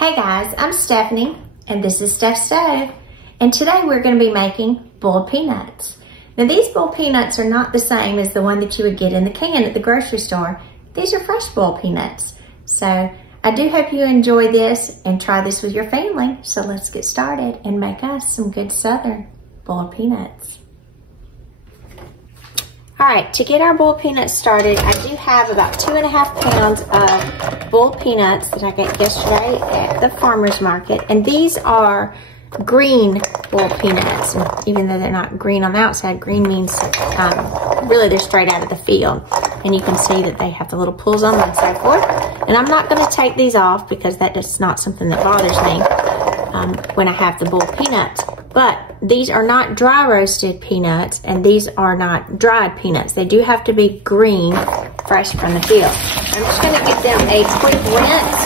Hey guys, I'm Stephanie and this is Steph Stove, and today we're going to be making boiled peanuts. Now these boiled peanuts are not the same as the one that you would get in the can at the grocery store. These are fresh boiled peanuts. So I do hope you enjoy this and try this with your family. So let's get started and make us some good Southern boiled peanuts. All right, to get our boiled peanuts started, I do have about 2.5 pounds of boiled peanuts that I got yesterday at the farmer's market. And these are green boiled peanuts. And even though they're not green on the outside, green means really they're straight out of the field. And you can see that they have the little pulls on them and so forth. And I'm not gonna take these off because that is not something that bothers me when I have the boiled peanuts. But these are not dry roasted peanuts and these are not dried peanuts. They do have to be green, fresh from the field. I'm just gonna give them a quick rinse.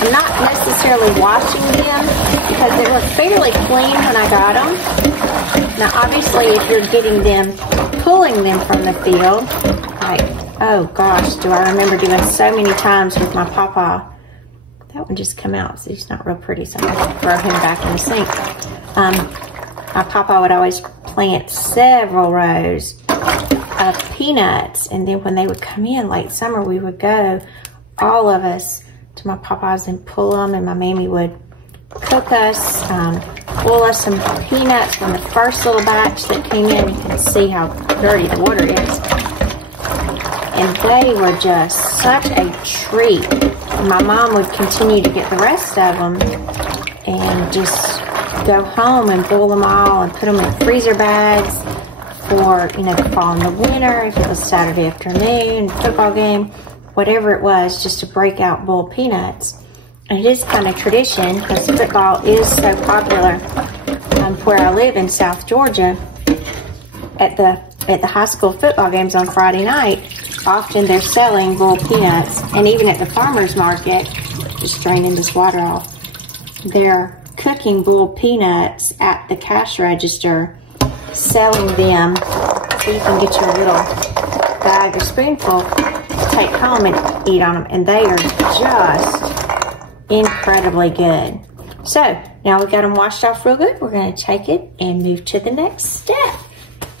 I'm not necessarily washing them because they were fairly clean when I got them. Now obviously if you're getting them, pulling them from the field, like, oh gosh, do I remember doing so many times with my pawpaw. That one just come out, so he's not real pretty, so I'm gonna throw him back in the sink. My papa would always plant several rows of peanuts, and then when they would come in late summer, we would go, all of us, to my papa's and pull them, and my mammy would cook us, boil us some peanuts from the first little batch that came in. You can see how dirty the water is. And they were just such a treat. My mom would continue to get the rest of them and just go home and boil them all and put them in freezer bags for, you know, the fall and the winter, if it was Saturday afternoon, football game, whatever it was, just to break out boiled peanuts. And it is kind of tradition because football is so popular where I live in South Georgia. At the high school football games on Friday night, often they're selling boiled peanuts, and even at the farmer's market, just draining this water off, they're cooking boiled peanuts at the cash register, selling them so you can get your little bag or spoonful to take home and eat on them, and they are just incredibly good. So now we got them washed off real good. We're going to take it and move to the next step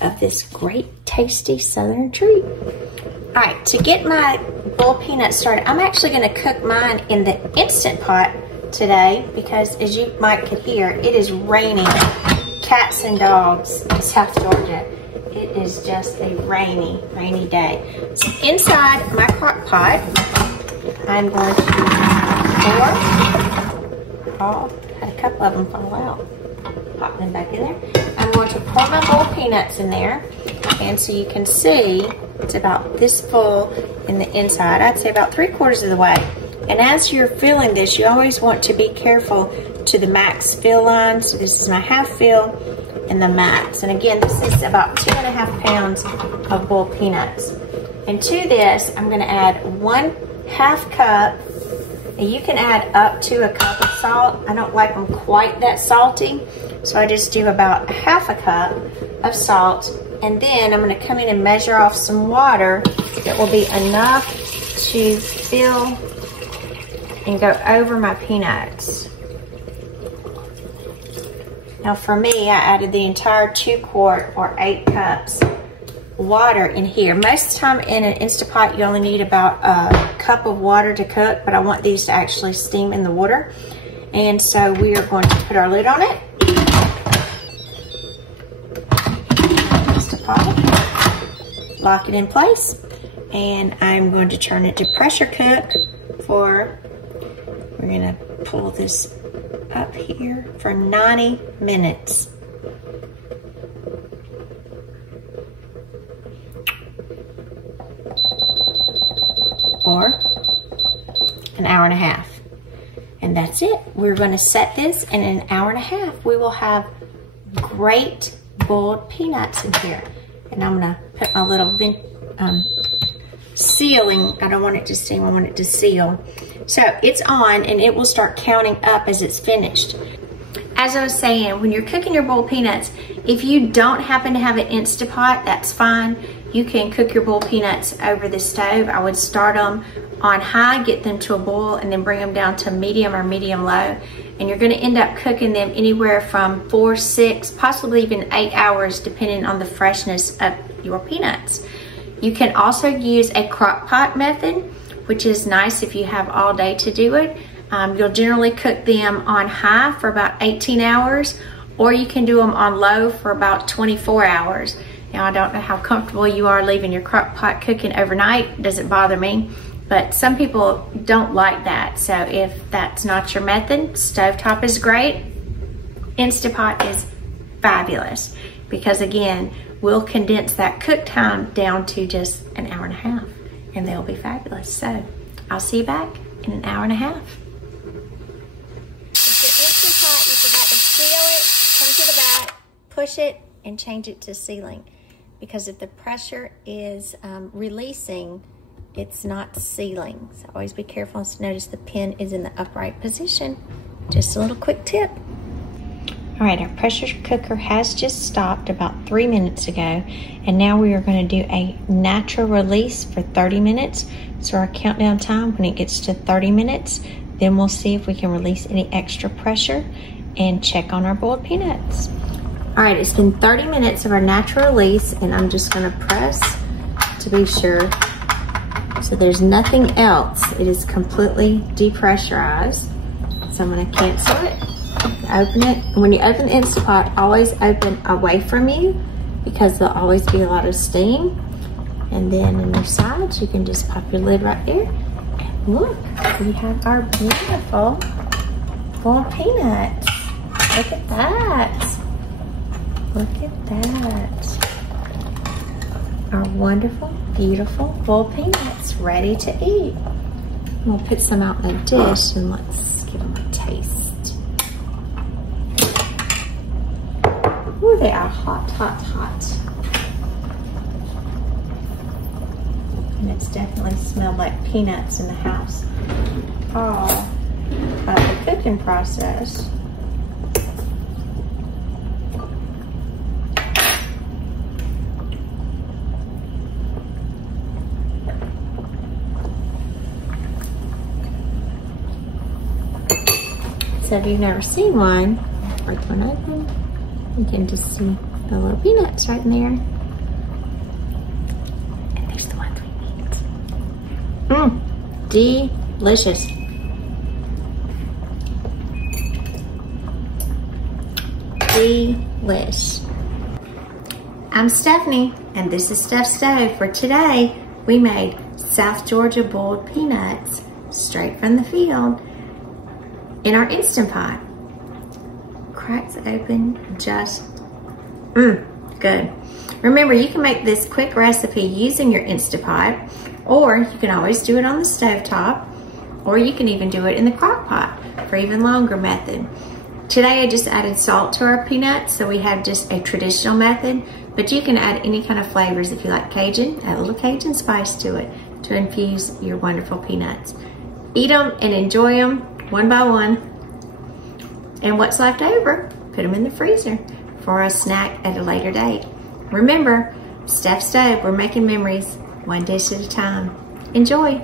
of this great tasty Southern treat. All right, to get my boiled peanuts started, I'm actually going to cook mine in the Instant Pot today because, as you might could hear, it is raining cats and dogs in South Georgia. It is just a rainy day. So inside my crock pot, I'm going to pour, had a couple of them fall out. Pop them back in there. I'm going to pour my boiled peanuts in there, and so you can see it's about this full in the inside. I'd say about 3/4 of the way. And as you're filling this, you always want to be careful to the max fill line. So this is my half fill and the max. And again, this is about 2.5 pounds of boiled peanuts. And to this, I'm going to add 1/2 cup. And you can add up to a cup of salt. I don't like them quite that salty, so I just do about 1/2 cup of salt. And then I'm going to come in and measure off some water that will be enough to fill and go over my peanuts. Now for me, I added the entire 2 quart or 8 cups water in here. Most of the time in an Instant Pot, you only need about a cup of water to cook, but I want these to actually steam in the water. And so we are going to put our lid on it. Instant Pot. Lock it in place. And I'm going to turn it to pressure cook for, we're gonna pull this up here for 90 minutes. Or an hour and a half. And that's it. We're going to set this, and in an hour and a half we will have great boiled peanuts in here. And I'm going to put my little sealing, I don't want it to steam, I want it to seal. So it's on, and it will start counting up as it's finished. As I was saying, when you're cooking your boiled peanuts, If you don't happen to have an Instapot, that's fine. You can cook your boiled peanuts over the stove. I would start them on high, get them to a boil, and then bring them down to medium or medium low. And you're gonna end up cooking them anywhere from 4, 6, possibly even 8 hours, depending on the freshness of your peanuts. You can also use a crock pot method, which is nice if you have all day to do it. You'll generally cook them on high for about 18 hours, or you can do them on low for about 24 hours. Now, I don't know how comfortable you are leaving your crock pot cooking overnight. It doesn't bother me, but some people don't like that. So if that's not your method, stovetop is great. Instapot is fabulous because, again, we'll condense that cook time down to just an hour and a half, and they'll be fabulous. So I'll see you back in an hour and a half. If your Instapot, you forgot to seal it, come to the back, push it, and change it to sealing. Because if the pressure is releasing, it's not sealing. So always be careful and notice the pin is in the upright position. Just a little quick tip. All right, our pressure cooker has just stopped about 3 minutes ago, and now we are going to do a natural release for 30 minutes. So our countdown time, when it gets to 30 minutes, then we'll see if we can release any extra pressure and check on our boiled peanuts. All right, it's been 30 minutes of our natural release, and I'm just going to press to be sure. So there's nothing else. It is completely depressurized. So I'm going to cancel it. Open it. And when you open the Instapot, always open away from you because there'll always be a lot of steam. And then in your sides, you can just pop your lid right there. And look, we have our beautiful boiled peanuts. Look at that. Look at that. Our wonderful, beautiful boiled peanuts ready to eat. We'll put some out in a dish and let's give them a taste. Ooh, they are hot, hot, hot. And it's definitely smelled like peanuts in the house. All of the cooking process. So if you've never seen one, break one open. You can just see the little peanuts right in there. And there's the ones we eat. Delicious. Delish. I'm Stephanie, and this is Steph's Stove. For today, we made South Georgia boiled peanuts straight from the field in our Instant Pot. Cracks open just good. Remember, you can make this quick recipe using your Instapot, or you can always do it on the stovetop, or you can even do it in the crock pot for even longer method. Today I just added salt to our peanuts, so we have just a traditional method, but you can add any kind of flavors. If you like Cajun, add a little Cajun spice to it to infuse your wonderful peanuts. Eat them and enjoy them one by one. And what's left over, put them in the freezer for a snack at a later date. Remember, Steph's Stove, we're making memories one dish at a time. Enjoy.